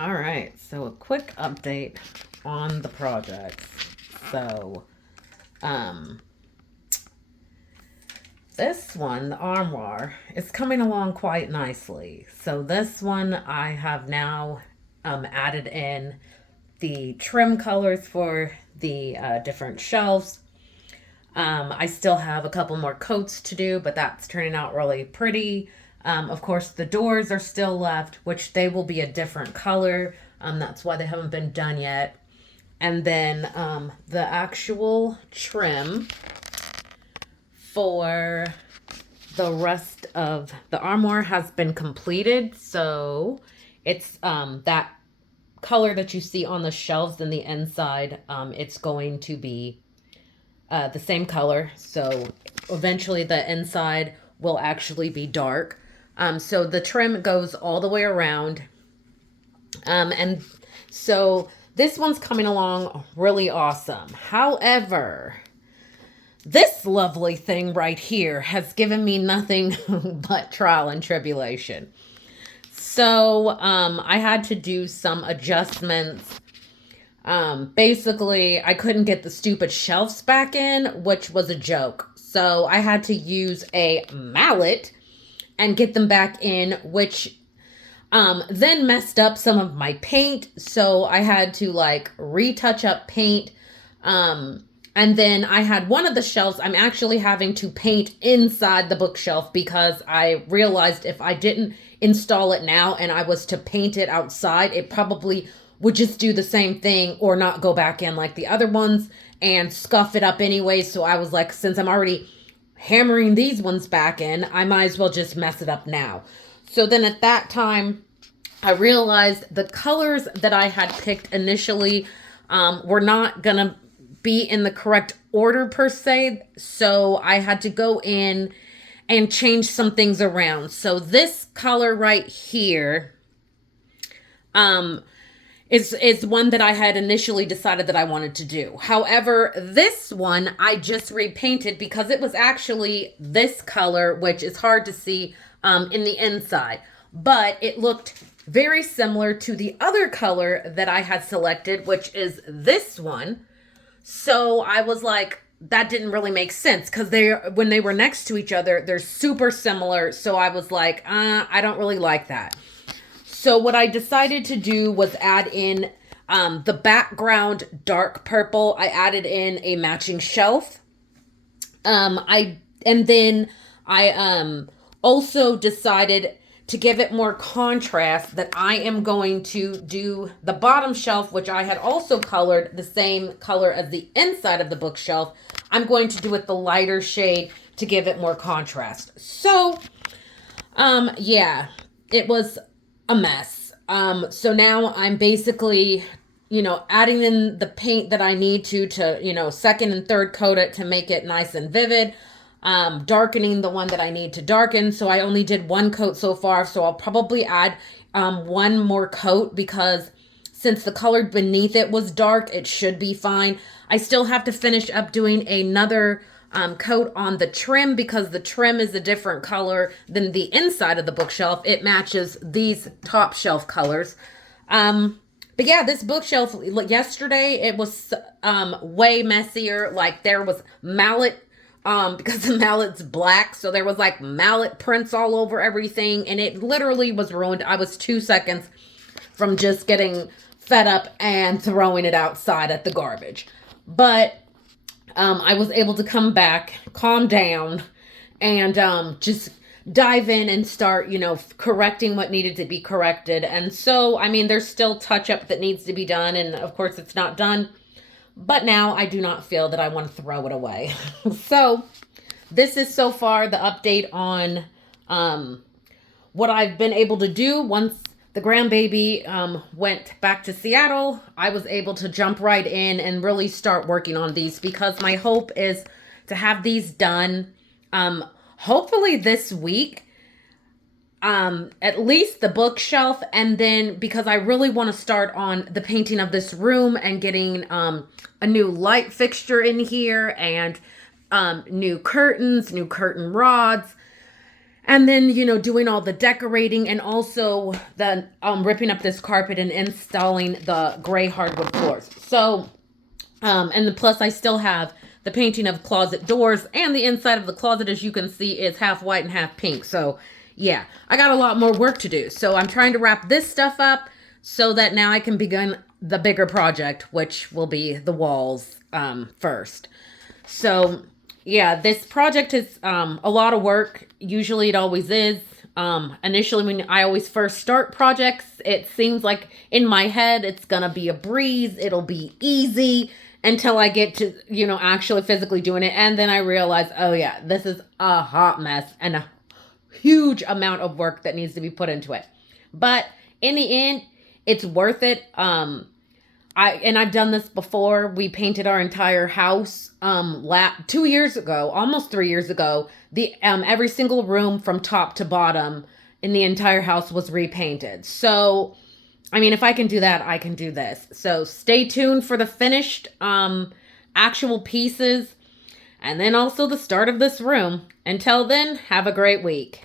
All right, so a quick update on the projects. So, um, this one, the armoire, is coming along quite nicely. So this one I have now added in the trim colors for the different shelves. I still have a couple more coats to do, but that's turning out really pretty. Of course, the doors are still left, which they will be a different color. That's why they haven't been done yet. And then the actual trim for the rest of the armoire has been completed. So it's that color that you see on the shelves in the inside. It's going to be the same color. So eventually the inside will actually be dark. So the trim goes all the way around. And so this one's coming along really awesome. However, this lovely thing right here has given me nothing but trial and tribulation. So I had to do some adjustments. Basically, I couldn't get the stupid shelves back in, which was a joke. So I had to use a mallet and get them back in, which then messed up some of my paint. So I had to like retouch up paint. And then I had one of the shelves I'm actually having to paint inside the bookshelf because I realized if I didn't install it now and I was to paint it outside, it probably would just do the same thing or not go back in like the other ones and scuff it up anyway. So I was like, since I'm already hammering these ones back in, I might as well just mess it up now. So then at that time, I realized the colors that I had picked initially were not going to be in the correct order per se. So I had to go in and change some things around. So this color right here is one that I had initially decided that I wanted to do. However, this one I just repainted because it was actually this color, which is hard to see in the inside. But it looked very similar to the other color that I had selected, which is this one. So I was like, that didn't really make sense because when they were next to each other, they're super similar. So I was like, I don't really like that. So what I decided to do was add in the background dark purple. I added in a matching shelf. And then I also decided to give it more contrast that I am going to do the bottom shelf, which I had also colored the same color as the inside of the bookshelf. I'm going to do it the lighter shade to give it more contrast. So, yeah, it was a mess. So now I'm basically, adding in the paint that I need to, second and third coat it to make it nice and vivid. Darkening the one that I need to darken. So I only did one coat so far. So I'll probably add one more coat because since the color beneath it was dark, it should be fine. I still have to finish up doing another coat on the trim because the trim is a different color than the inside of the bookshelf. It matches these top shelf colors. But yeah, this bookshelf yesterday, it was way messier. Like there was mallet because the mallet's black. So there was like mallet prints all over everything. And it literally was ruined. I was 2 seconds from just getting fed up and throwing it outside at the garbage. But I was able to come back, calm down, and just dive in and start, correcting what needed to be corrected. And so, I mean, there's still touch up that needs to be done. And of course, it's not done. But now I do not feel that I want to throw it away. So this is so far the update on what I've been able to do. Once the grandbaby went back to Seattle, I was able to jump right in and really start working on these because my hope is to have these done hopefully this week. At least the bookshelf, and then because I really want to start on the painting of this room and getting a new light fixture in here and new curtains, new curtain rods. And then, you know, doing all the decorating and also the ripping up this carpet and installing the gray hardwood floors. So, and the plus I still have the painting of closet doors, and the inside of the closet, as you can see, is half white and half pink. So yeah, I got a lot more work to do. So I'm trying to wrap this stuff up so that now I can begin the bigger project, which will be the walls first. So yeah, this project is a lot of work. Usually it always is. Initially, when I always first start projects, it seems like in my head it's gonna be a breeze, it'll be easy until I get to, you know, actually physically doing it. And then I realize, oh yeah, this is a hot mess and a huge amount of work that needs to be put into it. But in the end, it's worth it. I've done this before. We painted our entire house 2 years ago, almost 3 years ago. The every single room from top to bottom in the entire house was repainted. So, I mean, if I can do that, I can do this. So stay tuned for the finished actual pieces and then also the start of this room. Until then, have a great week.